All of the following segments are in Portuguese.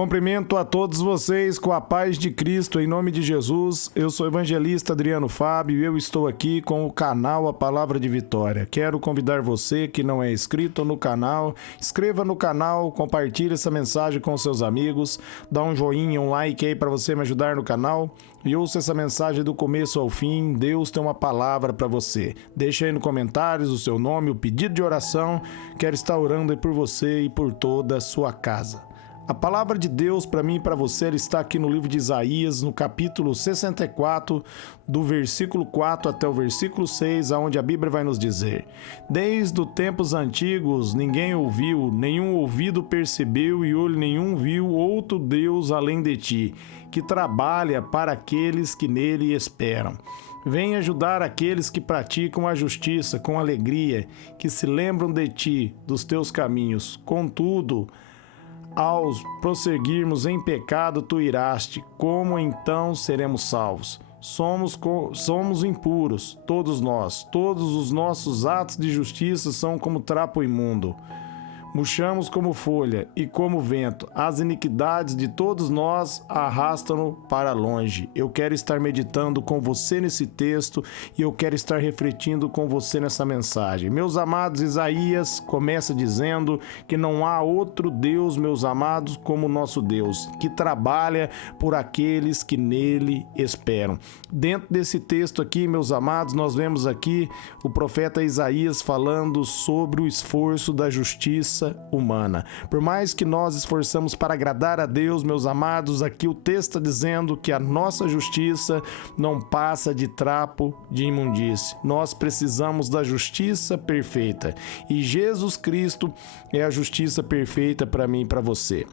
Cumprimento a todos vocês com a paz de Cristo, em nome de Jesus. Eu sou o evangelista Adriano Fábio e eu estou aqui com o canal A Palavra de Vitória. Quero convidar você que não é inscrito no canal, inscreva no canal, compartilhe essa mensagem com seus amigos, dá um joinha, um like aí para você me ajudar no canal e ouça essa mensagem do começo ao fim. Deus tem uma palavra para você. Deixa aí nos comentários o seu nome, o pedido de oração. Quero estar orando aí por você e por toda a sua casa. A palavra de Deus para mim e para você está aqui no livro de Isaías, no capítulo 64, do versículo 4 até o versículo 6, onde a Bíblia vai nos dizer: Desde os tempos antigos ninguém ouviu, nenhum ouvido percebeu e olho nenhum viu outro Deus além de ti, que trabalha para aqueles que nele esperam. Vem ajudar aqueles que praticam a justiça com alegria, que se lembram de ti, dos teus caminhos. Contudo, ao prosseguirmos em pecado, tu iraste, como então seremos salvos? Somos impuros, todos nós, todos os nossos atos de justiça são como trapo imundo. Murchamos como folha e como vento, as iniquidades de todos nós arrastam-no para longe. Eu quero estar meditando com você nesse texto e eu quero estar refletindo com você nessa mensagem. Meus amados, Isaías começa dizendo que não há outro Deus, meus amados, como o nosso Deus, que trabalha por aqueles que nele esperam. Dentro desse texto aqui, meus amados, nós vemos aqui o profeta Isaías falando sobre o esforço da justiça humana. Por mais que nós esforçamos para agradar a Deus, meus amados, aqui o texto está dizendo que a nossa justiça não passa de trapo de imundície. Nós precisamos da justiça perfeita e Jesus Cristo é a justiça perfeita para mim e para você.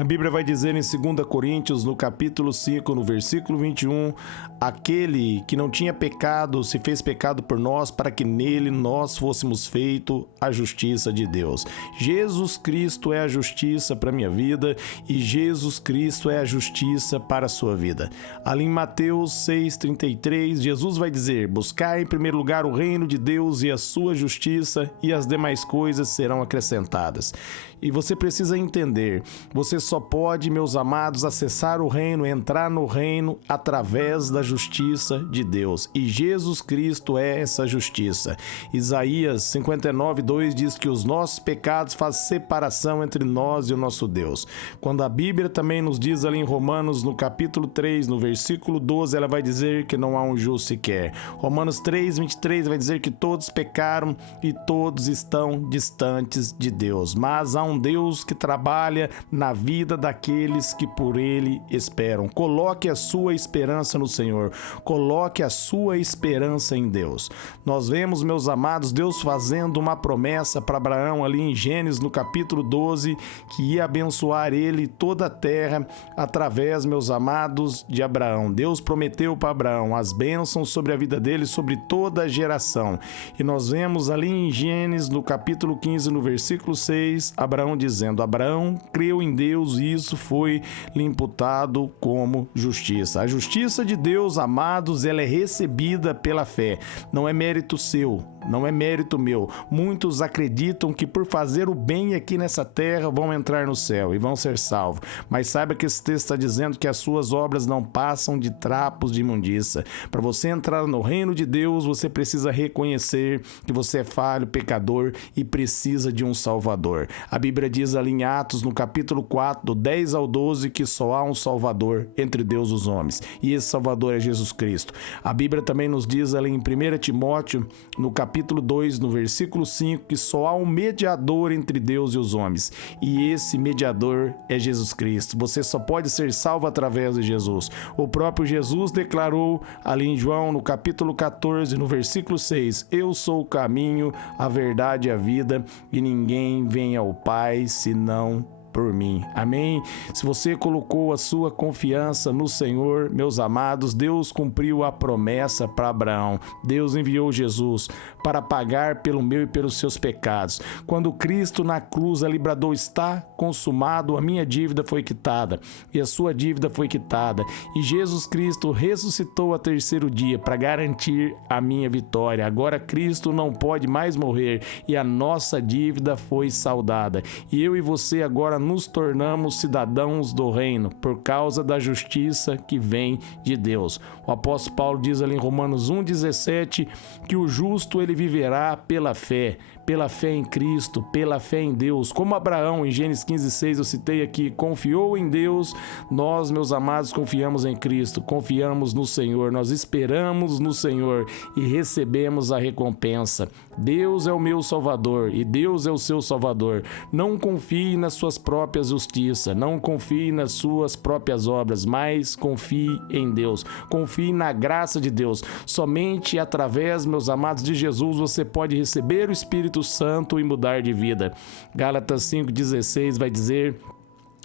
A Bíblia vai dizer em 2 Coríntios, no capítulo 5, no versículo 21, aquele que não tinha pecado se fez pecado por nós, para que nele nós fôssemos feito a justiça de Deus. Jesus Cristo é a justiça para a minha vida e Jesus Cristo é a justiça para a sua vida. Ali em Mateus 6,33, Jesus vai dizer: buscar em primeiro lugar o reino de Deus e a sua justiça, e as demais coisas serão acrescentadas. E você precisa entender, você só pode, meus amados, acessar o reino, entrar no reino através da justiça de Deus. E Jesus Cristo é essa justiça. Isaías 59:2 diz que os nossos pecados fazem separação entre nós e o nosso Deus. Quando a Bíblia também nos diz ali em Romanos, no capítulo 3, no versículo 12, ela vai dizer que não há um justo sequer. Romanos 3:23 vai dizer que todos pecaram e todos estão distantes de Deus. Mas há um Deus que trabalha na vida daqueles que por ele esperam. Coloque a sua esperança no Senhor. Coloque a sua esperança em Deus. Nós vemos, meus amados, Deus fazendo uma promessa para Abraão ali em Gênesis, no capítulo 12, que ia abençoar ele e toda a terra através, meus amados, de Abraão. Deus prometeu para Abraão as bênçãos sobre a vida dele, sobre toda a geração. E nós vemos ali em Gênesis, no capítulo 15, no versículo 6, Abraão dizendo: Abraão creu em Deus e isso foi lhe imputado como justiça. A justiça de Deus, amados, ela é recebida pela fé. Não é mérito seu, não é mérito meu. Muitos acreditam que por fazer o bem aqui nessa terra vão entrar no céu e vão ser salvos. Mas saiba que esse texto está dizendo que as suas obras não passam de trapos de imundícia. Para você entrar no reino de Deus, você precisa reconhecer que você é falho, pecador e precisa de um Salvador. A Bíblia diz ali em Atos, no capítulo 4, do 10 ao 12, que só há um Salvador entre Deus e os homens. E esse Salvador é Jesus Cristo. A Bíblia também nos diz ali em 1 Timóteo, no capítulo 2, no versículo 5, que só há um mediador entre Deus e os homens. E esse mediador é Jesus Cristo. Você só pode ser salvo através de Jesus. O próprio Jesus declarou ali em João, no capítulo 14, no versículo 6, eu sou o caminho, a verdade e a vida, e ninguém vem ao Pai senão por mim. Amém? Se você colocou a sua confiança no Senhor, meus amados, Deus cumpriu a promessa para Abraão. Deus enviou Jesus para pagar pelo meu e pelos seus pecados. Quando Cristo na cruz ali bradou, está consumado, a minha dívida foi quitada e a sua dívida foi quitada. E Jesus Cristo ressuscitou ao terceiro dia para garantir a minha vitória. Agora Cristo não pode mais morrer e a nossa dívida foi saldada. E eu e você agora nos tornamos cidadãos do reino, por causa da justiça que vem de Deus. O apóstolo Paulo diz ali em Romanos 1,17 que o justo ele viverá pela fé em Cristo, pela fé em Deus. Como Abraão, em Gênesis 15,6, eu citei aqui, confiou em Deus, nós, meus amados, confiamos em Cristo, confiamos no Senhor, nós esperamos no Senhor e recebemos a recompensa. Deus é o meu Salvador e Deus é o seu Salvador. Não confie nas suas próprias justiças, não confie nas suas próprias obras, mas confie em Deus, confie na graça de Deus. Somente através, meus amados, de Jesus você pode receber o Espírito Santo e mudar de vida. Gálatas 5,16 vai dizer: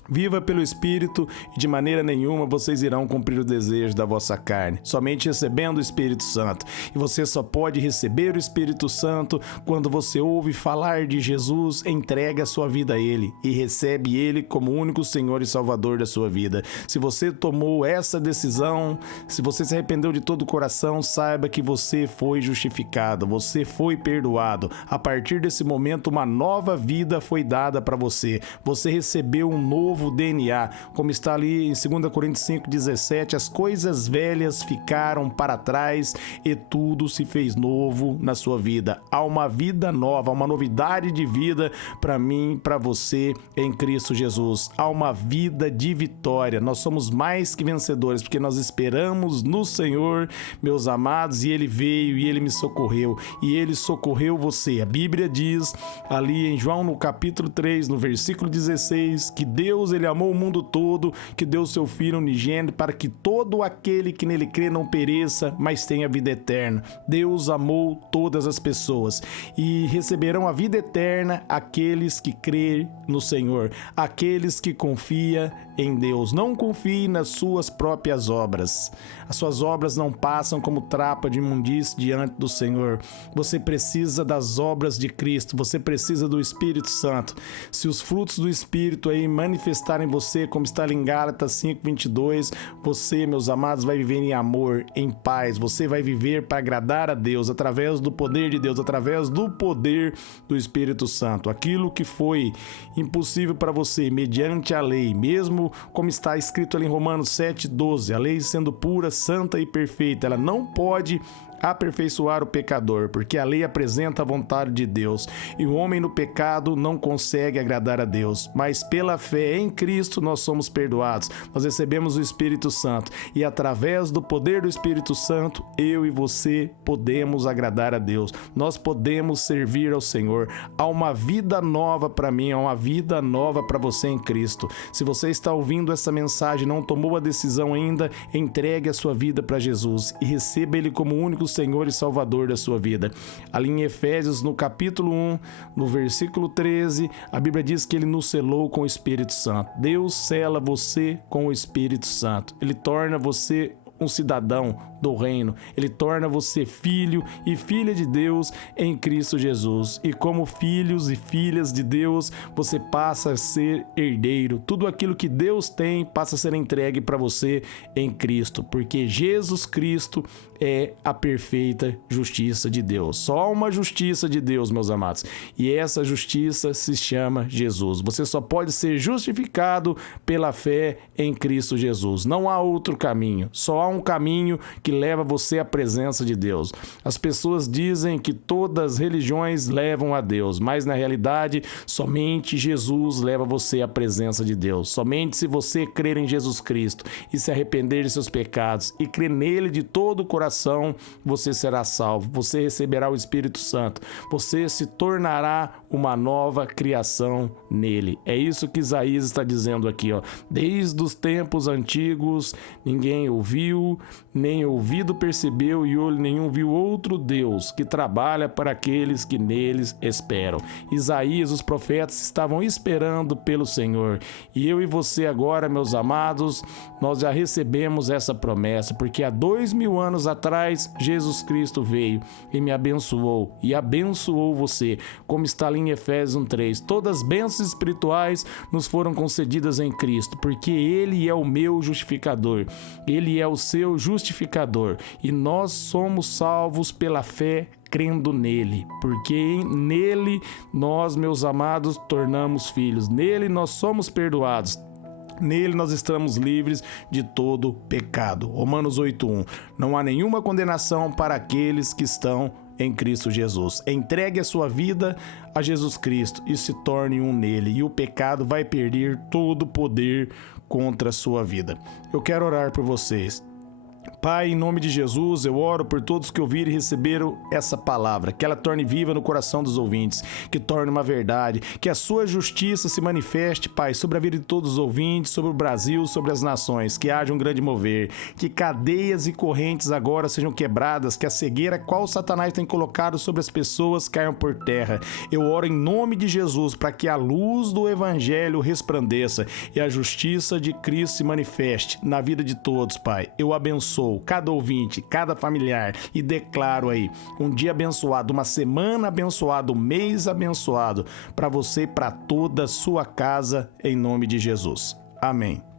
viva pelo Espírito e de maneira nenhuma vocês irão cumprir o desejo da vossa carne, somente recebendo o Espírito Santo. E você só pode receber o Espírito Santo quando você ouve falar de Jesus, entrega a sua vida a Ele e recebe Ele como único Senhor e Salvador da sua vida. Se você tomou essa decisão, se você se arrependeu de todo o coração, saiba que você foi justificado, você foi perdoado. A partir desse momento, uma nova vida foi dada para você. Você recebeu um novo DNA, como está ali em 2 Coríntios 5,17, as coisas velhas ficaram para trás e tudo se fez novo na sua vida. Há uma vida nova, uma novidade de vida para mim, para você em Cristo Jesus. Há uma vida de vitória. Nós somos mais que vencedores porque nós esperamos no Senhor, meus amados, e Ele veio e Ele me socorreu e Ele socorreu você. A Bíblia diz ali em João no capítulo 3, no versículo 16, que Deus ele amou o mundo todo, que deu seu Filho unigênito para que todo aquele que nele crê não pereça, mas tenha vida eterna. Deus amou todas as pessoas e receberão a vida eterna aqueles que crêem no Senhor, aqueles que confiam em Deus. Não confie nas suas próprias obras. As suas obras não passam como trapa de imundície diante do Senhor. Você precisa das obras de Cristo, você precisa do Espírito Santo. Se os frutos do Espírito aí manifestarem em você, como está ali em Gálatas 5,22, você, meus amados, vai viver em amor, em paz. Você vai viver para agradar a Deus, através do poder de Deus, através do poder do Espírito Santo. Aquilo que foi impossível para você, mediante a lei, mesmo como está escrito ali em Romanos 7,12, a lei sendo pura, santa e perfeita, ela não pode aperfeiçoar o pecador, porque a lei apresenta a vontade de Deus e o homem no pecado não consegue agradar a Deus, mas pela fé em Cristo nós somos perdoados, nós recebemos o Espírito Santo e através do poder do Espírito Santo eu e você podemos agradar a Deus, nós podemos servir ao Senhor. Há uma vida nova para mim, há uma vida nova para você em Cristo. Se você está ouvindo essa mensagem e não tomou a decisão ainda, entregue a sua vida para Jesus e receba Ele como único Senhor e Salvador da sua vida. Ali em Efésios, no capítulo 1, no versículo 13, a Bíblia diz que Ele nos selou com o Espírito Santo. Deus sela você com o Espírito Santo. Ele torna você um cidadão do reino. Ele torna você filho e filha de Deus em Cristo Jesus. E como filhos e filhas de Deus, você passa a ser herdeiro. Tudo aquilo que Deus tem passa a ser entregue para você em Cristo, porque Jesus Cristo é a perfeita justiça de Deus. Só há uma justiça de Deus, meus amados, e essa justiça se chama Jesus. Você só pode ser justificado pela fé em Cristo Jesus. Não há outro caminho, só há um caminho que leva você à presença de Deus. As pessoas dizem que todas as religiões levam a Deus, mas na realidade somente Jesus leva você à presença de Deus. Somente se você crer em Jesus Cristo e se arrepender de seus pecados e crer nele de todo o coração, você será salvo, você receberá o Espírito Santo, você se tornará uma nova criação nele. É isso que Isaías está dizendo aqui, ó. Desde os tempos antigos ninguém ouviu, nem ouvido percebeu e olho nenhum viu outro Deus que trabalha para aqueles que neles esperam. Isaías, os profetas estavam esperando pelo Senhor. E eu e você agora, meus amados, nós já recebemos essa promessa, porque há 2000 anos atrás Jesus Cristo veio e me abençoou e abençoou você, como está ali em Efésios 1:3. Todas as bênçãos espirituais nos foram concedidas em Cristo, porque Ele é o meu justificador, Ele é o seu justificador, e nós somos salvos pela fé crendo nele, porque nele nós, meus amados, tornamos filhos, nele nós somos perdoados. Nele nós estamos livres de todo pecado. Romanos 8:1. Não há nenhuma condenação para aqueles que estão em Cristo Jesus. Entregue a sua vida a Jesus Cristo e se torne um nele, e o pecado vai perder todo o poder contra a sua vida. Eu quero orar por vocês. Pai, em nome de Jesus, eu oro por todos que ouviram e receberam essa palavra, que ela torne viva no coração dos ouvintes, que torne uma verdade, que a sua justiça se manifeste, Pai, sobre a vida de todos os ouvintes, sobre o Brasil, sobre as nações, que haja um grande mover, que cadeias e correntes agora sejam quebradas, que a cegueira qual Satanás tem colocado sobre as pessoas caiam por terra. Eu oro em nome de Jesus para que a luz do Evangelho resplandeça e a justiça de Cristo se manifeste na vida de todos, Pai. Eu abençoo cada ouvinte, cada familiar e declaro aí um dia abençoado, uma semana abençoada, um mês abençoado para você e para toda a sua casa, em nome de Jesus. Amém.